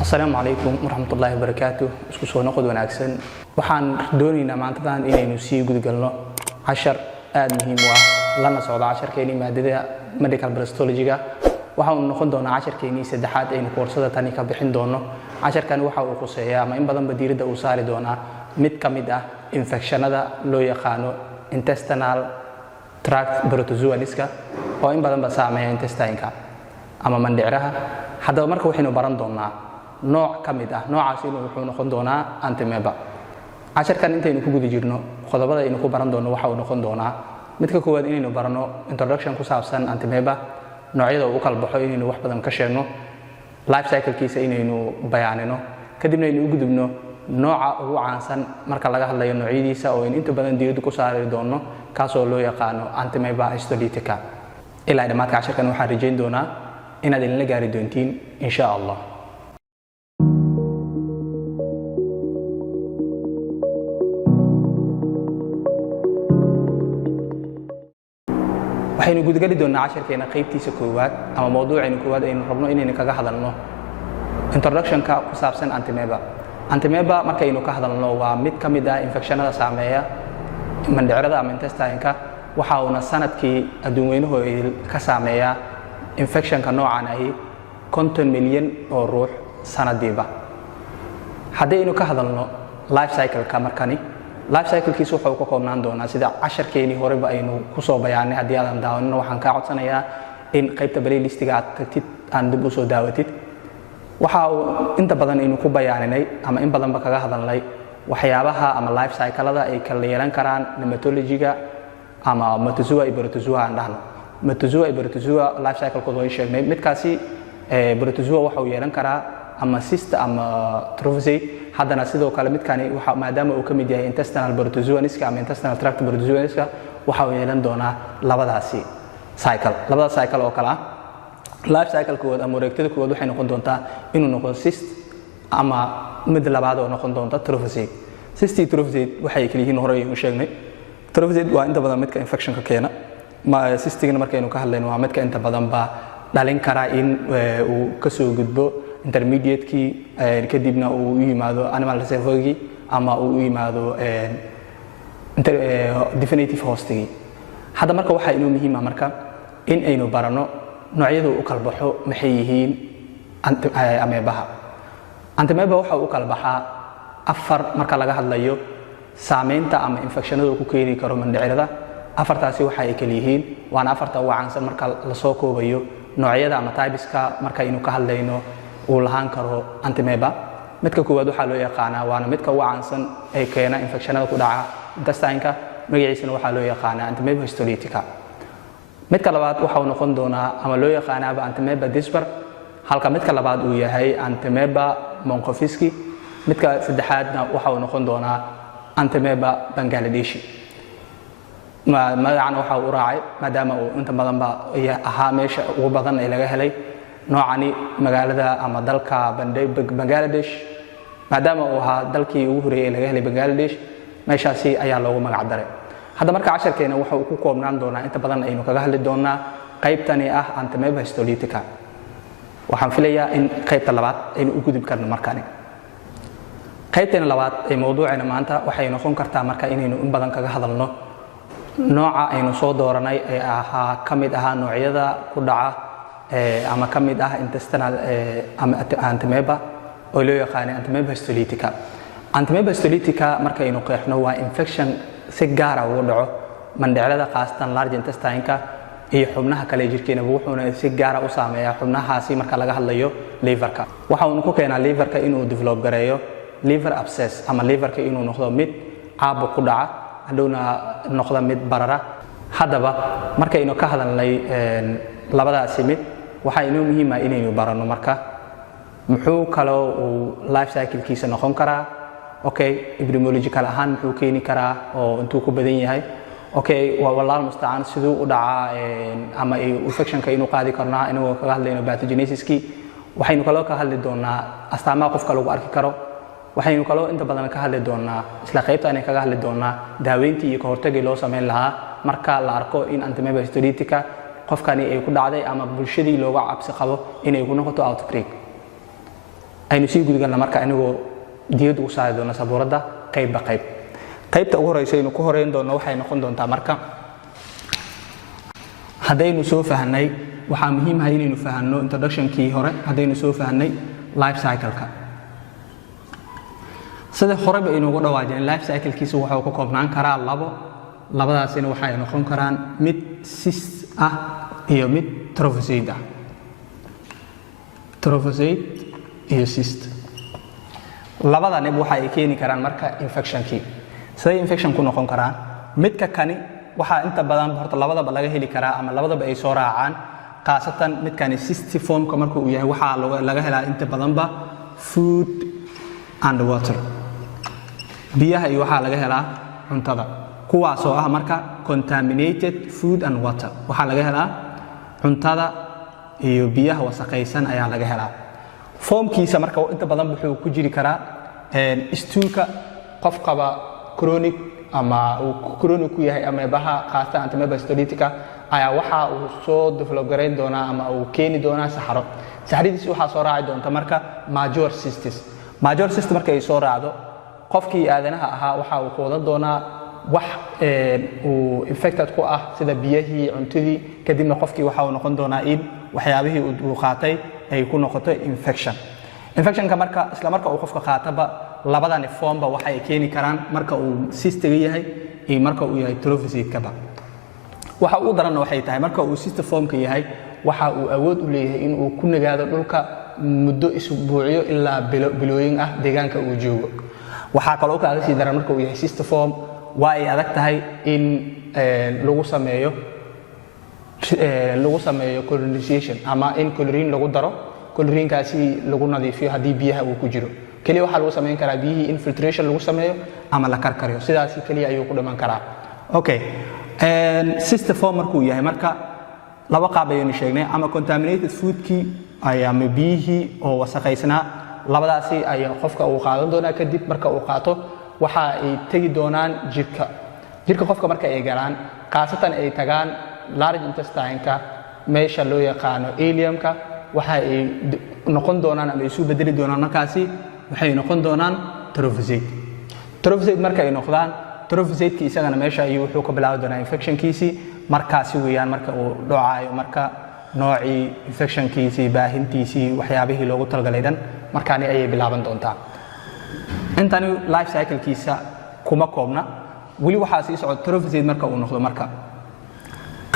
السلام عليكم ورحمة الله وبركاته. isku soo noqod wanaagsan. Waxaan doonaynaa maantadan inaynu sii gud galno 10 aad muhiim u ah lana socdo 10keeni maadada medical pathology-ga. Waxa uu noqon doonaa 10keeni saddexaad aynu koorsada tani ka bixin doono. 10kan waxa uu quseeyaa ama in badan badiirada uu saari doonaa mid kamid ah infectionada loo yaqaano intestinal tract protozoaniska oo in badan ba saameeya intestineka ama mandhicraha. Haddaba marka waxaynu baran doonaa nooc kamid ah noocaas inuu wuxuu noqon doonaa antimeba. 10kan intaynu ku guda jirno qodobada aynu ku baran doono waxa uu noqon doonaa midka koowaad inaynu barano introduction ku saabsan antimeba, noocyada uu kala baxo inaynu wax badan ka sheegno, life cycle-kiisa inaynu bayaanino, kadibna aynu u gudubno nooca ugu caansan marka laga hadlayo noocyadiisa oo inta badan diirada ku saari doono kaas oo loo yaqaano antimeba histolytica. ilaa dhamaadka 10kan waxaan rajayn doonaa inaad la gaari doontiin insha Allah. waxaynu gudgali doonaa 10keena qaybtiisa koowaad ama mowduuceena koowaad aynu rabno inaynu kaga hadalno introduction-ka ku saabsan antimeba. Antimeba markaynu ka hadalno waa mid kamid ah infectionada saameeya mandhicrada ama intestineka. waxa uu sanadkii adduunweynuhu ka saameeya infectionka noocan ahi 50 milyan oo ruux sanadiiba. haddaynu ka hadalno life cycle-ka markani life cycle-kiisu wuxuu ka koobnaan doonaa sida 10keeni horeba aynu ku soo bayaanay. haddii aadan daawanin waxaan ka codsanayaa in qaybta playlist-ga aad tagtid aan dib u soo daawatid. waxa uu inta badan aynu ku bayaaninay ama in badan ba kaga hadalnay waxyaabaha ama life cycle-ada ay kala yeelan karaan nematology-ga ama metazoa iyo protozoa aan dhahno. metazoa iyo protozoa life cycle-kooda way sheegnay. midkaasi protozoa waxa uu yeelan karaa ama cyst ama trophozoite. haddana sidoo kale midkani waxa maadaama uu ka mid yahay intestinal protozoaniska ama intestinal tract protozoaniska waxa uu yeelan doonaa labadaasi cycle. labada cycle oo kala ah life cycle-kooda ama wareegtada koowaad waxay noqon doontaa inuu noqdo cyst ama mid labaad oo noqon doonta trophozoite. cyst iyo trophozoite waxay kala yihiin hore aynu sheegnay. trophozoite waa inta badan midka infection-ka keena. cystigana markaynu ka hadlayno waa midka inta badan ba dhalin kara in uu ka soo gudbo intermediate-kii kadibna uu u yimaado animal reservoir-gii ama uu u yimaado definitive host-gii. hadda marka waxa inoo muhiim ah marka in aynu barano noocyada uu kala baxo maxay yihiin ameebaha. antimeba waxa uu kala baxaa 4 marka laga hadlayo saameynta ama infectionada ku keeni karo mandhicrada. 4taasi waxa ay kala yihiin waana 4ta ugu caansan marka la soo koobayo noocyada ama typeska marka aynu ka hadlayno uu lahaan karo antimeba. midka koowaad waxa loo yaqaanaa waana midka ugu caansan ee keena infectionada ku dhaca intestineka. magaciisana waxa loo yaqaanaa antimeba histolytica. midka labaad waxa uu noqon doonaa ama loo yaqaanaaba antimeba disper, halka midka labaad uu yahay antimeba monkofiski. midka saddexaadna waxa uu noqon doonaa antimeba bangladeshi. magacana waxa uu raacay maadaama uu inta badan ba ahaa meesha ugu badan ee laga helay noocani magaalada ama dalka Bangladesh. maadaama uu ahaa dalkii ugu horeeyay ee laga helay Bangladesh meeshaasi ayaa loogu magac daray. hadda marka 10keena waxa uu ku koobnaan doonaa inta badan aynu kaga hadli doonaa qaybtani ah antimeba histolytica. waxaan filayaa in qaybta labaad aynu u gudub karno markani. qaybtani labaad ee mowduuceena maanta waxay noqon kartaa marka inaynu in badan kaga hadalno nooca aynu soo dooranay ee ahaa kamid ah noocyada ku dhaca ama kamid ah intestinal antimeba oo loo yaqaan antimeba histolytica. antimeba histolytica markaynu qeexno waa infection si gaar ah ugu dhaco mandhicrada khaasatan large intestineka iyo xubnaha kale jirkeena. wuxuuna si gaar ah u saameeyaa xubnahaasi marka laga hadlayo liverka. waxa uu ku keenaa liverka inuu develop gareeyo liver abscess ama liverka inuu noqdo mid caabuq ku dhaca hadhowna noqdo mid barara. haddaba markaynu ka hadalnay labadaasi mid waxa inoo muhiim ah inaynu barano marka muxuu kaloo uu life cycle-kiisa noqon karaa. epidemiological ahaan muxuu keeni karaa oo intuu ku badan yahay. wallahi musta'an siduu u dhacaa ama infection-ka inuu qaadi karnaa inuu kaga hadlayno pathogenesis-ki. waxaynu kaloo ka hadli doonaa astaamaha qofka lagu arki karo. waxaynu kaloo inta badan ka hadli doonaa isla qaybtan ay kaga hadli doonaa daaweyntii iyo ka hortagii loo sameyn lahaa marka la arko in antimeba histolytica qofkani ay ku dhacday ama bulshadii looga cabsi qabo inay ku noqoto outbreak. aynu sii gudgalna marka anigoo diyadu u saari doona sabuuradda qaybba qayb. qaybta ugu horeysa aynu ku horeyn doono waxay noqon doontaa marka haddaynu soo fahnay waxaa muhiim ah inaynu fahanno introductionkii hore haddaynu soo fahnay life cycle-ka sida horeba aynu ugu dhawaajeen life cycle-kiisa wuxuu ka koobnaan karaa labadaasina waxay noqon karaan mid cyst ah iyo mid trophozoite ah. trophozoite iyo cyst labadani waxa ay keeni karaan marka infection-kii. siday infection ku noqon karaan midka kani waxaa inta badan horta labadaba laga heli karaa ama labadaba ay soo raacaan qaasatan midkani cystiformka markuu yahay waxaa laga helaa inta badanba food and water biyaha iyo waxaa laga helaa cuntada kuwaasoo ah marka contaminated food and water waxaa laga helaa cuntada iyo biyaha wasaqaysan ayaa laga helaa. formkiisa marka inta badan wuxuu ku jiri karaa stoolka qof qaba chronic ama uu chronic ku yahay ameebaha qaasatan amoeba histolytica ayaa waxa uu soo develop gareyn doonaa ama uu keeni doonaa saxaro. saxaradiisa waxaa soo raaci doonta marka major cystis. major cyst marka ay soo raacdo qofkii aadanaha ahaa waxa uu qoodan doonaa wax uu infected ku ah sida biyihii cuntadii kadibna qofkii waxa uu noqon doonaa in waxyaabihii uu qaatay ay ku noqoto infectionka marka isla marka uu qofka qaataba labadani formba waxay keeni karaan marka uu cystiga yahay iyo marka uu yahay trophozoite-kaba. waxa uu daranna waxay tahay marka uu cystiformka yahay waxa uu awood u leeyahay in uu ku nagaado dhulka muddo isbuucyo ilaa bilooyin ah deegaanka uu joogo. waxaa kaloo kaaga sii daran marka uu yahay cystiform waa ay adag tahay in lagu sameeyo colonization ama in chlorine lagu daro chlorine-kaasi lagu nadiifiyo haddii biyaha uu ku jiro. kaliya waxaa lagu samayn karaa biyihii infiltration lagu sameeyo ama la karkariyo sidaasi kaliya ayuu ku dhiman karaa. okay cystiform markuu yahay marka laba qaab ayaynu sheegnay ama contaminated foodkii ama biyihii oo wasaqaysnaa labadaasi ayaa qofka uu qaadan doonaa kadib marka uu qaato waxa ay tegi doonaan jirka qofka marka ay galaan qaasatan ay tagaan large intestine-ka meesha loo yaqaano ileum-ka waxa ay noqon doonaan ama isu bedeli doonaan markaasi waxay noqon doonaan trophozoite marka ay noqdaan trophozoite-ki isagana meesha ayuu wuxuu ka bilaabi doonaa infection-kiisii markaasi weeyaan marka uu dhacaayo marka noocii infection-kiisii baahintiisii waxyaabihii loogu talagalay dhan markaani ayay bilaaban doontaa. intani life cycle-kiisa kuma koobna weli waxaa sii socda trophozoite marka uu noqdo marka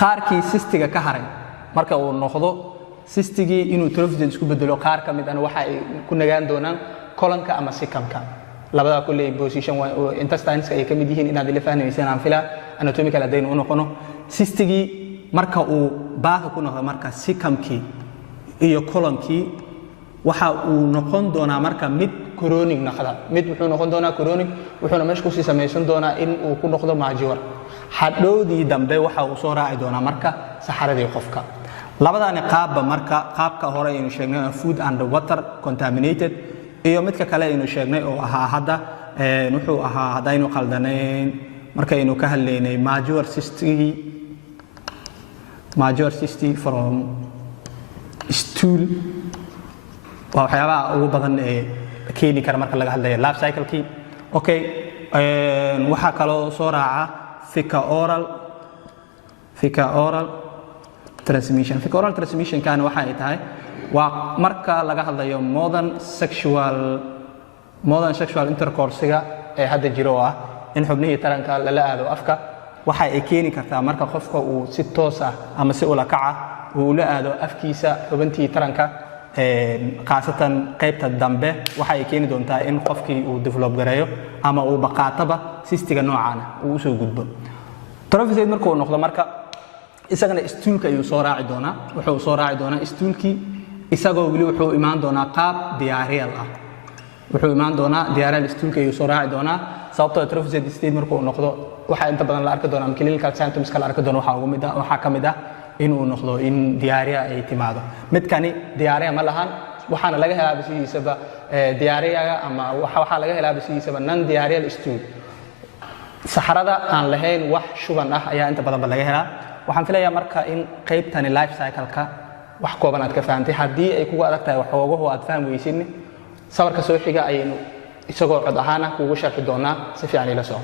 qaarkii cystiga ka haray marka uu noqdo cystigii inuu trophozoite isku bedelo qaar ka mid ah waxa ay ku nagaan doonaan colonka ama cecumka labada kulay position intestines ay ka mid yihiin inaad ila fahmaysaan aan filaa anatomical hadaynu u noqono cystigii marka uu baaha ku noqdo marka cecumkii iyo colonkii waxa uu noqon doonaa marka mid chronic noqda mid wuxuu noqon doonaa chronic wuxuuna meesha ku sii samaysan doonaa in uu ku noqdo major hadhowdii dambe waxa uu soo raaci doonaa marka saxaradii qofka. labadaani qaabba marka qaabka hore aynu sheegnay food and water contaminated iyo midka kale aynu sheegnay oo ahaa hadda wuxuu ahaa hadaynu qaldanayn markaynu ka hadlaynay major cystic from stool waa waxyaabaha ugu badan ee keeni kara marka laga hadlayo life cycle-kii. okay waxaa kaloo soo raaca fecal oral transmission. fecal oral transmission kan waxa ay tahay waa marka laga hadlayo modern sexual intercourse-ga ee hadda jiro ah in xubnihii taranka lala aado afka waxa ay keeni kartaa marka qofka uu si toos ah ama si ula kaca uu la aado afkiisa xubintii taranka qaasatan qaybta dambe waxa ay keeni doontaa in qofkii uu develop gareeyo ama uu baqaataba cystiga noocan uu soo gudbo. trophozoite markuu noqdo marka isagana stoolka ayuu soo raaci doonaa wuxuu soo raaci doonaa stoolkii isagoo wali wuxuu imaan doonaa qaab diarrheal ah wuxuu imaan doonaa diarrheal stoolka ayuu soo raaci doonaa sababtoo trophozoite state markuu noqdo waxa inta badan la arki doonaa ama clinical symptoms kala arki doonaa waxa kamid ah inuu noqdo in diarrhea ay timaado. midkani diarrhea ma lahan waxaana laga helaa bisiisaba diarrhea ama waxa laga helaa bisiisaba non diarrheal stool saxarada aan lahayn wax shuban ah ayaa inta badan laga helaa. waxaan filayaa marka in qaybtani life cycle-ka wax kooban aad ka fahamtay haddii ay kugu adag tahay waxoogaho aad fahmi weysin sawirka soo xiga ayaynu isagoo cod ahaan kuugu sharxi doonaa si fiican ila soo